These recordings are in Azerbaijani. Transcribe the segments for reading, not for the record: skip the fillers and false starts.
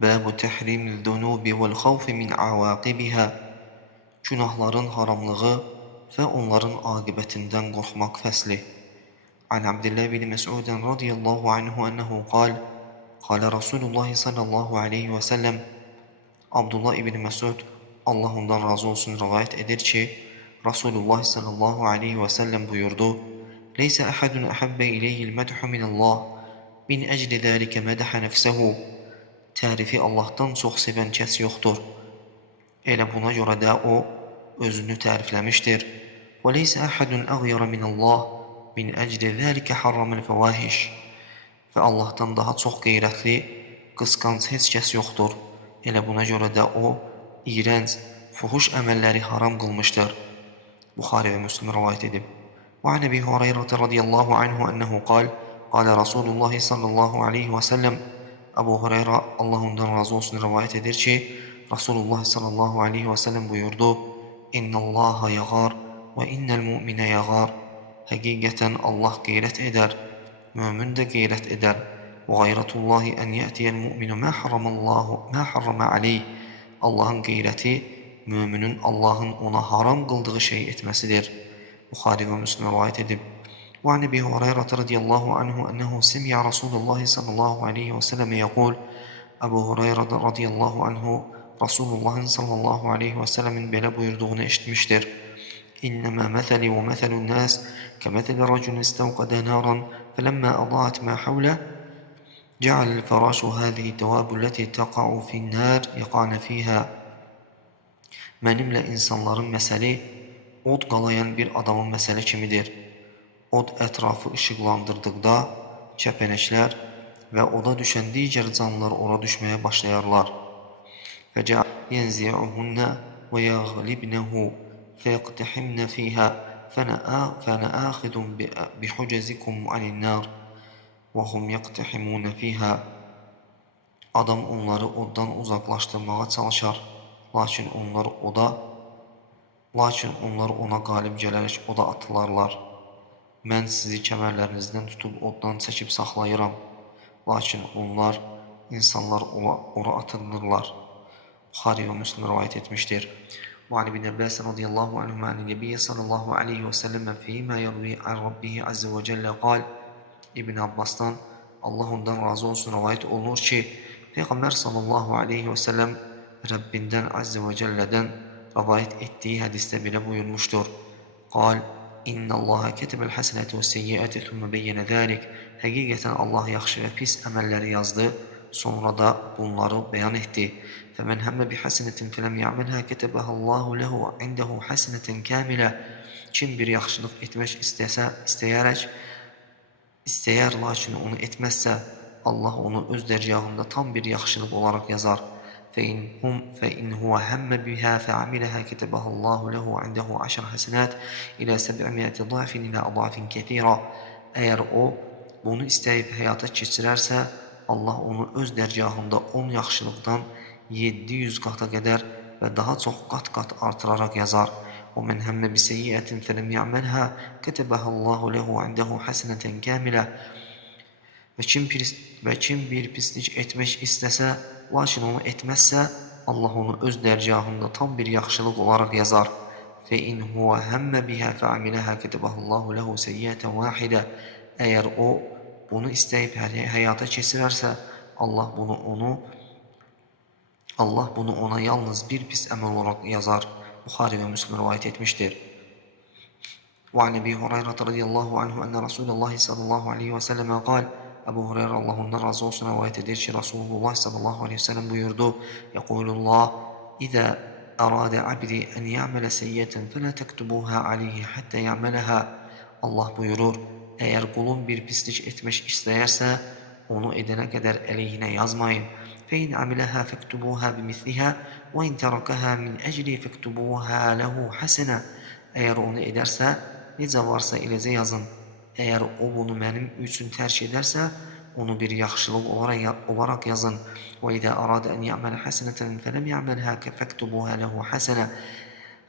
Bəbu təhrimil zunubi vəl xavfi min avaqibiha. Günahların haramlığı və onların aqibətindən qorxmaq fəsli. An Abdullah bin Məs'ud radiyallahu anhu ennehu qal: Qala Rasulullah sallallahu aleyhi və səlləm. Abdullah ibn Məs'ud, Allah ondan razı olsun, rivayet edir ki, Rasulullah sallallahu aleyhi və səlləm buyurdu: Leysə əhədun əhəbbə ileyhil mədhu minəllah, min əcli zəlikə mədəhə nəfsəhu. Tərifi Allahdan çox sevən kəs yoxdur. Elə buna görə də o özünü tərifləmişdir. Və leysə əhədun əğyara minəllah, min əcli zəlikə harraməl fəvahiş. Və Allahdan daha çox qeyrətli, qısqanc heç kəs yoxdur. Elə buna görə də o iyrənc, fuhuş əməlləri haram qılmışdır. Buxari və Müslim rivayet edib. Və an Əbi Hüreyrə radiyallahu anhu ennehu qal: Qala Rasulullah sallallahu aleyhi və səlləm. Əbu Hüreyrə, Allah ondan razı olsun, rivayet edir ki, Rasulullah sallallahu aleyhi və səlləm buyurdu: İnnallaha yağar və innəl mu'minə yağar. Həqiqətən Allah qeyrət edər, mümin də qeyrət edər. Və qayratullahi ən yətiyəl mu'minu mə harramə aleyh. Allahın qeyrəti, müminin Allahın ona haram qıldığı şey etməsidir. Buxari və Müslim rivayet edib. Və an Əbi Hüreyrə radiyallahu anhu ennehu semi'a Rasulullah sallallahu aleyhi və səlləmə yəqul. Əbu Hüreyrə radiyallahu anhu Rasulullahın sallallahu aleyhi və səlləmin belə buyurduğunu eşitmişdir. İnnəmə məsəli və məsəlun nəs kəməsəli rəculun istəvqədə naran fələmmə ədaət mə havlə cəaləl fərəşu həzihi dəvabu ləti təqa'u finnər yəqanə fiyhə. Mənimlə insanların məsəli od qalayan bir adamın məsəli kimidir. Od ətrafı işıqlandırdıqda kəpənəklər və oda düşən digər canlılar ora düşməyə başlayarlar. Fəcə yənzi'uhunna və yəğlibnəhu fəyəqtəhimnə fiyhə fənə əxidun bihucəzikum anin-nar və hum yəqtəhimunə fiyhə. Adam onları oddan uzaqlaşdırmağa çalışar, lakin onlar ona qalib gələrək oda atılarlar. Mən sizi kəmərlərinizdən tutub oddan çəkib saxlayıram, lakin insanlar ora atılırlar. Buxari və Müslim rivayet etmişdir. Və an İbn Abbas radiyallahu anhu an Nəbiyyə sallallahu aleyhi və səlləm fīmə yərvi an Rabbihi azze və cəllə qal. İbn Abbasdan, Allah ondan razı olsun, rivayet olunur ki, Peyğəmbər sallallahu aleyhi və səlləm Rəbbindən azze və cəllədən rivayet etdiyi hədisdə belə buyurmuşdur. Qal: İnnallaha kətəbəl həsənəti və seyyiəti thumma beyyənə zəlik. Həqiqətən Allah yaxşı və pis əməlləri yazdı, sonra da bunları bəyan etdi. Fəmən həmmə bi həsənətin fələm ya'məlhə kətəbəhəllahu ləhu indəhu həsənətən kəmilə. Kim bir yaxşılıq etmək istəyər, lakin onu etməzsə, Allah onu öz dərgahında tam bir yaxşılıq olaraq yazar. فإن هو هم بها فعملها كتبها الله له عنده 10 حسنات إلى 700 ضعف إلى أضعاف كثيرة. Əgər o bunu istəyib həyata keçirərsə, Allah onu öz dərgahında 10 yaxşılıqdan 700 qata qədər və daha çox qat-qat artıraraq yazar. ومن هم بسيئة فلم يعملها كتبها الله له عنده حسنة كاملة. Və kim bir pislik etmək istəsə, lakin onu etməzsə, Allah onu öz dərgahında tam bir yaxşılıq olaraq yazar. فَإِنْ هُوَ هَمَّ بِهَا فَعَمِلَهَا كَتَبَهُ اللّٰهُ لَهُ سَيِّئَةً وَاحِدَةً. Əgər o bunu istəyib həyata keçirərsə, Allah bunu ona yalnız bir pis əməl olaraq yazar. Buxari və Müslim rivayet etmişdir. وعن أبي هريرة رضي الله عنه أن رسول الله صلى الله عليه وسلم قال. Əbu Hüreyrə, Allah ondan razı olsun, rivayet edir ki, Rasulullah sallallahu aleyhi ve sellem buyurdu: Yəqulullah: İzə əradə abdi ən ya'mələ səyyətən fələ təktubuhə aleyhi həttə ya'mələhə. Allah buyurur: Əgər qulun bir pislik etmək istəyərsə, onu edənə qədər əleyhinə yazmayın. Fəin əmiləhə fəktubuhə bimithliha və in tərəkəhə min əcli fəktubuhə ləhu həsənə. Əgər onu edərsə, necə varsa eləcə yazın. Əgər o bunu mənim üçün tərk edərsə, onu bir yaxşılıq olaraq yazın. Və idə əradə ən ya'mələ həsənətən fələm ya'məlhə fəktubuhə ləhu həsənə.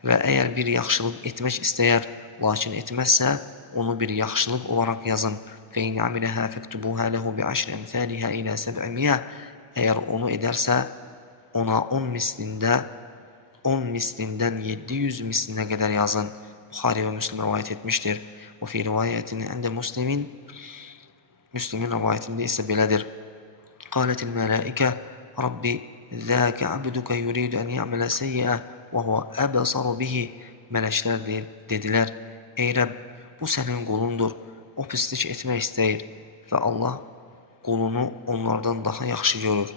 Və əgər bir yaxşılıq etmək istəyər, lakin etməzsə, onu bir yaxşılıq olaraq yazın. Fəin əmiləhə fəktubuhə ləhu bi 10 əmthəlihə ilə 700. Eğer onu ederse ona 10 mislinden 700 misline kadar yazın. Bukhari ve Müslim rivayet etmiştir. Ve fi rivayetin ende Müslim'in rivayetinde ise beledir. قالت الملائكة ربي ذاك عبدك يريد أن يعمل سيئة وهو أبصر به. Melekler dediler, ey Rab, bu senin kulundur, o pislik etmek istəyir ve Allah kulunu onlardan daha yaxşı görür.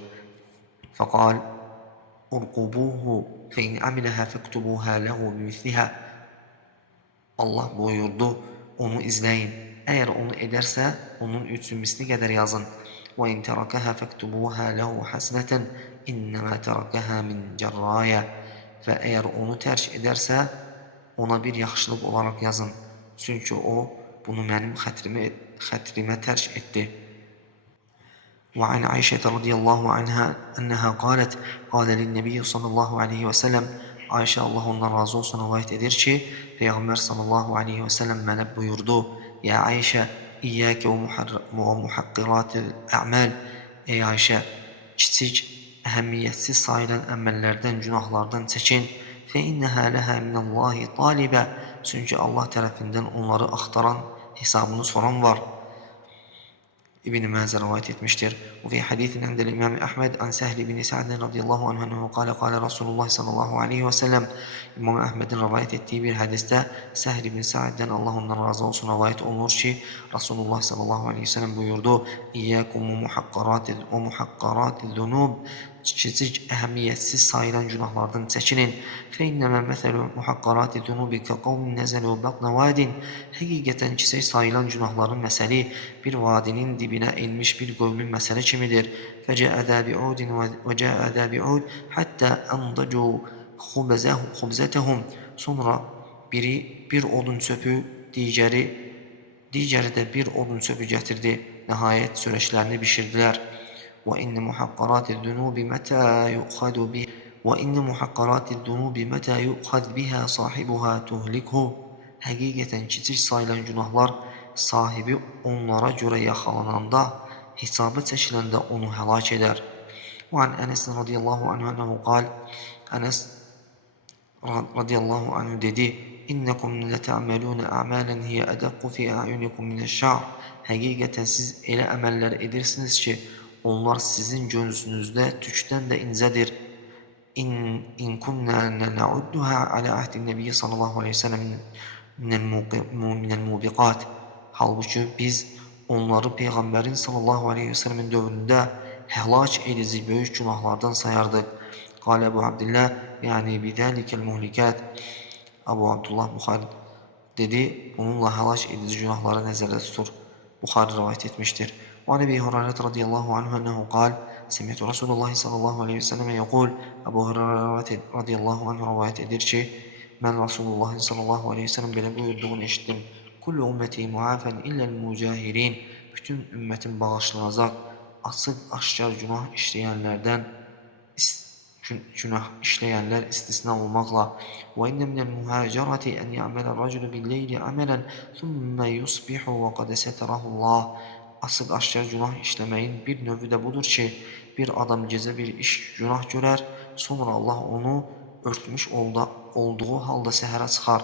فقال ارقبوه فإن عملها فاكتبوها له بمثلها. Allah buyurdu, onu izleyin. Eğer onu ederse onun 3 misli kadar yazın. وَاِنْ تَرَكَهَا فَاكْتُبُوهَا لَهُ حَسْنَةً اِنَّمَا تَرَكَهَا مِنْ جَرَّايَ. Ve eğer onu tercih ederse ona bir yaxşılıq olarak yazın. Çünkü o bunu benim xətrimə tercih etti. وعن عائشة رضي الله عنها أنها قالت قال للنبي صلى الله عليه وسلم. Ayşe Allah ondan razı olsun rivayet edir ki Peygamber sallallahu aleyhi ve sellem mənə buyurdu: Ya Ayşe, İyyâke ve muhakkiratil a'mal. Ey Ayşe, kiçik, əhəmiyyətsiz sayılan əməllərdən, günahlardan çəkin. Fe inneha leha minallahi talibe. Çünkü Allah tərəfindən onları axtaran, hesabını soran var. İbn Mace rivayet etmiştir. Ve fi hadisin indel İmam Ahmed an Sehl bin Sa'd radıyallahu anhu enhu kâle Resulullah sallallahu aleyhi ve sellem. İmam Ahmed'in rivayet ettiği bir hadiste Sehl bin Sa'd'den Allah ondan razı olsun rivayet olunur ki Resulullah sallallahu aleyhi ve sellem buyurdu: İyyâkum ve muhakkaratil zunub. Kiçik, əhəmiyyətsiz sayılan günahlardan çəkinin. Fe innəmə məsəlu muhakkaratil zunubi ka qavmin nəzəlu batna vadin. Həqiqətən kiçik sayılan günahların məsəli bir vadinin dibine inmiş bir qövmin məsəli kimidir. Fəcəə zə bi'udin və cəə zə bi'ud hatta andacu xubzətəhum. Sonra biri bir odun çöpü, digəri də bir odun çöpü gətirdi. Nəhayət çörəklərini bişirdilər. وإن محقرات الذنوب متى يؤخذ بها صاحبها تهلكه. Həqiqətən kiçik sayılan günahlar sahibi onlara göre yakalananda, hesaba çekiləndə onu həlak edər. وعن أنس رضي الله عنه أنه قال. Enes radıyallahu anh dedi: İnnekum leta'melûne a'mâlen hiye edakku fi a'yunikum mineşşa'r. Həqiqətən siz elə əməllər edirsiniz ki, onlar sizin gözünüzdə tükdən də incədir. İn kunna na'udduha ala ahdi nebiyyi sallallahu aleyhi ve sellem minel mubiqat. Halbuki biz onları Peygamberin sallallahu aleyhi ve sellemin dövründə həlak edici böyük günahlardan sayardıq. Qale Ebu Abdillah, yani bidəlikel muhlikat. Ebu Abdullah Bukhari dedi, bununla həlak edici günahları nəzərdə tutur. Bukhari rivayet etmiştir. وعن أبي هريرة رضي الله عنه أنه قال سمعت رسول الله صلى الله عليه وسلم يقول. Ebu Hureyre radıyallahu anh rivayet edir ki ben Resulullah sallallahu aleyhi ve sellem belə buyurduğunu eşittim. Kullu ümmeti muafen illel mucahirin. Bütün ümmetin bağışlanacaq, açıq aşkar günah işleyenler istisna olmakla. Ve inne minel muhacerati en ya'mela raculu bil leyli amelen thumma yusbihu ve kad seterahu Allah. Açıq aşkar günah işlemeyin bir növü de budur ki bir adam gece bir günah görer, sonra Allah onu örtmüş olduğu halda səhərə çıxar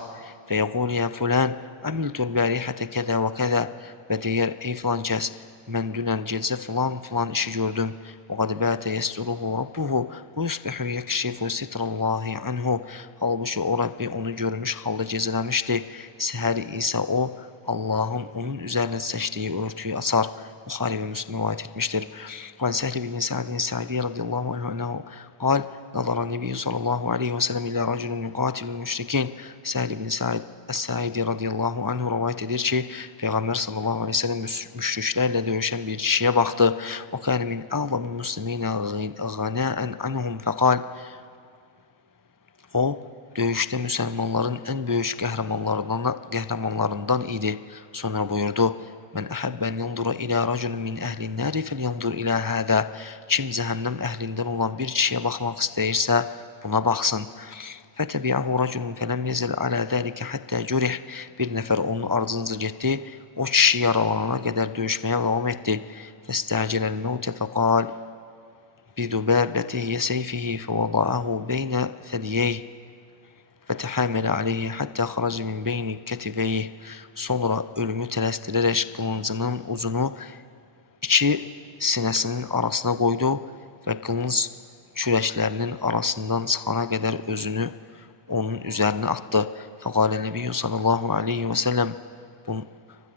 ve yaqul ya fulan amiltul barihate keza ve keza ve deyər ey filan kəs, mən dünən gecə filan işi gördüm. وَقَدْ بَاتَ يَسْتُرُهُ رَبُّهُ وَيُصْبِحُ يَكْشِفُ سِتْرَ اللّٰهِ عَنْهُ. Halbuki o Rabbi onu görmüş halda gecələmişti. Səhəri ise o Allah'ın onun üzerine seçtiği örtüyü açar. Bukhari ve Müslim rivayet etmiştir. وعن سهل بن سعد الساعدي رضي الله عنه أنه قال نظر النبي صلى الله عليه وسلم إلى رجل يقاتل المشركين. Sehl bin Sa'd Es-Sa'idi radıyallahu anhu rivayet edir ki Peygamber sallallahu aleyhi ve sellem müşriklerle dövüşen bir kişiye baktı. O kâne min a'zamil muslimine ghanâen anhum fekal. O dövüşte Müslümanların en büyük qəhrəmanlarından idi. Sonra buyurdu: Men ahabba en yanzura ila raculin min ehli'n nari felyanzur ila hâzâ. Kim cehennem ehlinden olan bir kişiye bakmak istəyirsə buna baksın. Fetəbi'ahu raculun felem yezil ala zâlike hatta curih. Bir nefer onun ardınca getdi. O kişi yaralanana kadar dövüşmeye devam etti. Festa'celel mevte fekal. بدبابته سيفه فوضعه بين ثدييه فَتَحَامَلَ عَلَيْهِ حَتَّى خَرَجَ مِنْ بَيْنِ كَتِفَيْهِ. Sonra ölümü tələsdirərək qılıncının ucunu iki sinəsinin arasına qoydu və qılınc kürəklərinin arasından çıxana qədər özünü onun üzərinə atdı. Fəqalə Nəbiyyü sallallahu aleyhi və səlləm,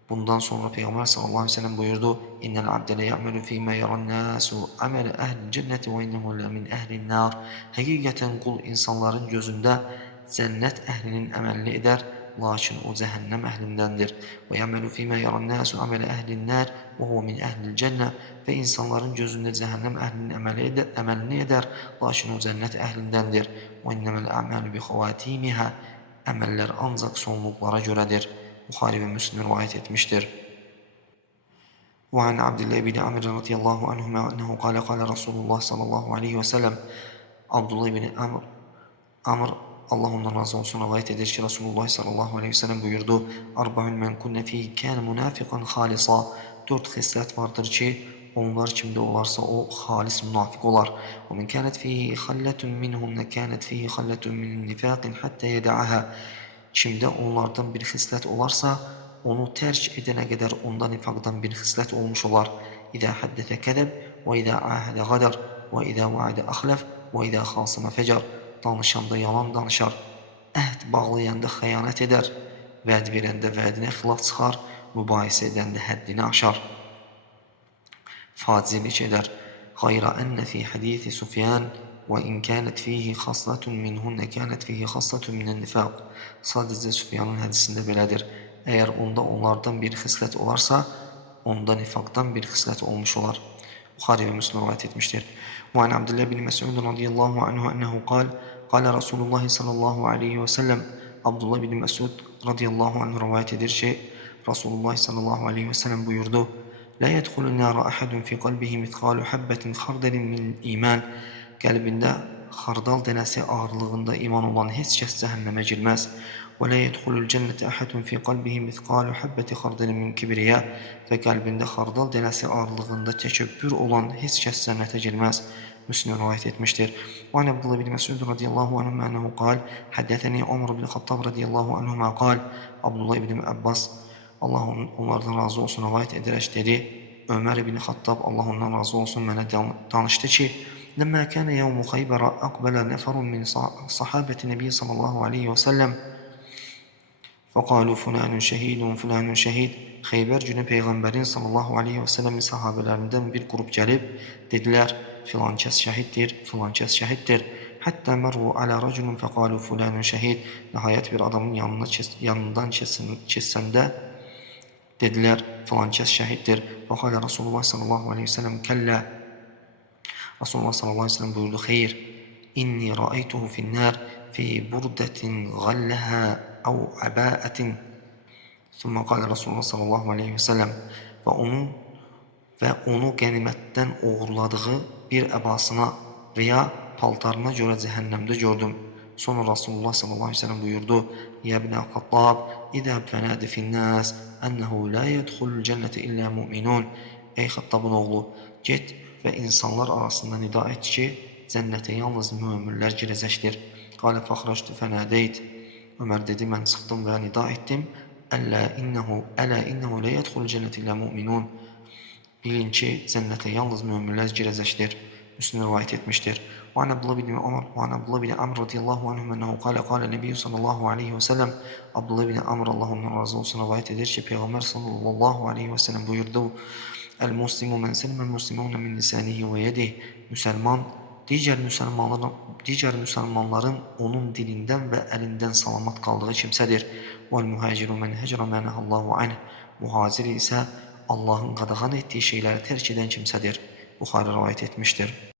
bundan sonra Peyğəmbər sallallahu aleyhi və səlləm buyurdu: İnnəl abdə lə ya'məlu fīmə yərən nəsu əmələ əhl-i cənnəti və innəhu lə min əhlin nər. Həqiqətən qul insanların gözündə cənnət əhlinin əməlini edər, lakin o cəhənnəm əhlindəndir. Və ya'məlu fīmə yərən nəsu əmələ əhlin nər və huvə min əhlil cənnə. Və insanların gözündə cəhənnəm əhlinin əməlini edər, lakin o cənnət əhlindəndir. Və innəməl əməlu bi xavatimiha. Əməllər ancaq sonluqlara görədir. Buxari və Müslim rivayət etmişdir. Və an Abdullah ibn Amr radiyallahu anhuma ennehu qala qala Rasulullah sallallahu aleyhi və səlləm. Abdullah ibn Amr Allah ondan razı olsun rivayət edir ki, Rasulullah sallallahu aleyhi ve sellem buyurdu: Arba'un men kunne fihi kâne munafiqan halisa. 4 xislət vardır ki, onlar kimdə olarsa o xalis münafiq olar. Və men kânət fihi xalletun minhunne kânət fihi xalletun min nifaqin hatta yeda'aha. Kimdə onlardan bir xislət olarsa, onu tərk edənə qədər onda nifaqdan bir xislət olmuş olar. İzə haddətə kədəb və izə ahədə qadar və izə va'adə axləf və izə xasımə fəcar. Danışanda yalan danışar, əhd bağlayanda xəyanət edər, vəd verəndə vədinə xilaf çıxar, mübahisə edəndə həddini aşar, facirlik edər. Xayra ənə fi hədisi Sufyan və in kənət fihi xaslatun minhunə kənət fihi xaslatun minən nifaq. Sadəcə Sufyanın hədisində belədir. Əgər onda onlardan bir xislət olarsa, onda nifaqdan bir xislət olmuş olar. Buxari və Müslim rivayət etmişdir. Və an Abdullah ibn Məs'ud radiyallahu anhu ennehu qal qala Rasulullah sallallahu aleyhi və səlləm. Abdullah ibn Məs'ud radiyallahu anhu rivayət edir ki, Rasulullah sallallahu aleyhi və səlləm buyurdu: La yədxulun nara ahadun fi qalbihi mithqalu habbatin xardalin min iman. Qəlbində xardal dənəsi ağırlığında iman olan heç kəs cəhənnəmə girməz. Və la yədxulul cənnətə ahadun fi qalbihi mithqalu habbati xardalin min kibriya. Və qəlbində xardal dənəsi ağırlığında təkəbbür olan heç kəs cənnətə girməz. Müslim rivayət etmişdir. Və an Abdullah ibn Məs'ud radiyallahu anhu ennehu qal haddətəni Ömər ibn Xattab radiyallahu anhuma qal. Abdullah ibn Abbas Allah onlardan razı olsun rivayət edərək dedi: Ömər ibn Xattab Allah ondan razı olsun mənə danışdı ki, Ləmmə kənə yevmu Xeybərə əqbələ nəfərun min sahabəti Nəbi sallallahu aleyhi və səlləm fəqalu fulanun şəhidun fulanun şəhid. Xeybər günü Peyğəmbərin sallallahu aleyhi və səlləmin sahabələrindən bir qrup gəlib dedilər: filan kəs şəhiddir, filan kəs şəhiddir. Hətta mərru alə rəculun fəqalu fulanun şəhid. Nəhayət bir adamın yanından keçsəndə dedilər: filan kəs şəhiddir. Fəqalə Rasulullah sallallahu aleyhi və səlləm kəllə. Rasulullah sallallahu aleyhi ve sellem buyurdu: Xeyr, inni ra'aytuhu finnər fi burdatin galləhə əv əbəətin. Thumma qala Rasulullah sallallahu aleyhi ve sellem və onu qənimətdən uğurladığı bir əbasına və ya paltarına görə cəhənnəmdə gördüm. Sonra Rasulullah sallallahu aleyhi ve sellem buyurdu: Ya ibn Xattab, İzəb fənədi finnəs ənəhu la yədxulul cənnətə illə mu'minun. Ey Xattabın oğlu, get və insanlar arasında nida et ki, cənnətə yalnız müminlər girəcəkdir. Qalə fəxrəctü fənədeyt. Ömər dedi, mən çıxdım və nida etdim. Ələ innəhu lə yədxulul cənnətə illə mu'minun. Bilin ki, cənnətə yalnız müminlər girəcəkdir. Müslim rivayət etmişdir. Və an Abdullah ibn Amr radiyallahu anhum ennehu qala Nəbiyyu sallallahu aleyhi və səlləm. Abdullah ibn Amr Allah ondan razı olsun rivayət edir ki, Peyğəmbər sallallahu aleyhi və səlləm buyurdu: El-muslimu men selmel muslimun min lisanihi və yedih. Müsəlman digər müsəlmanların onun dilindən və əlindən salamat qaldığı kimsədir. Vəl-muhaciru men həcrə mə nəhallahu anh. Muhacir isə Allahın qadağan etdiyi şeyləri tərk edən kimsədir. Buxari rivayət etmişdir.